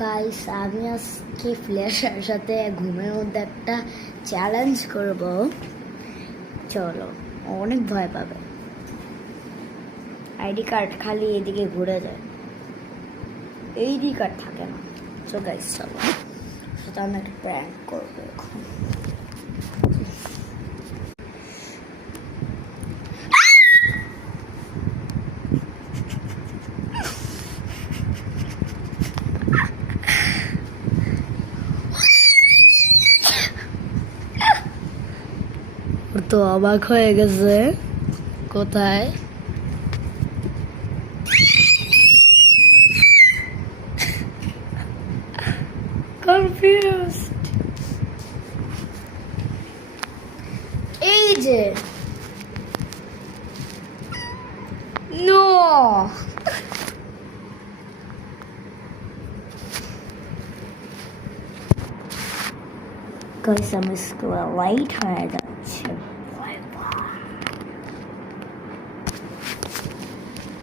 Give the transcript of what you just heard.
Guys, আমি আজকে ফ্ল্যাশের সাথে ঘুমের মধ্যে একটা চ্যালেঞ্জ করব। চলো, অনেক ভয় পাবে। আইডি কার্ড খালি এদিকে ঘুরে যায়, এইডি কার্ড থাকে না। তো গাইস চলো, সেটা আমি একটা প্র্যাঙ্ক করবো এখন। তো অবাক হয়ে গেছে, কোথায় কনফিউজড। এই যে নো, গাইস আমি লাইট হয়ে যাচ্ছে।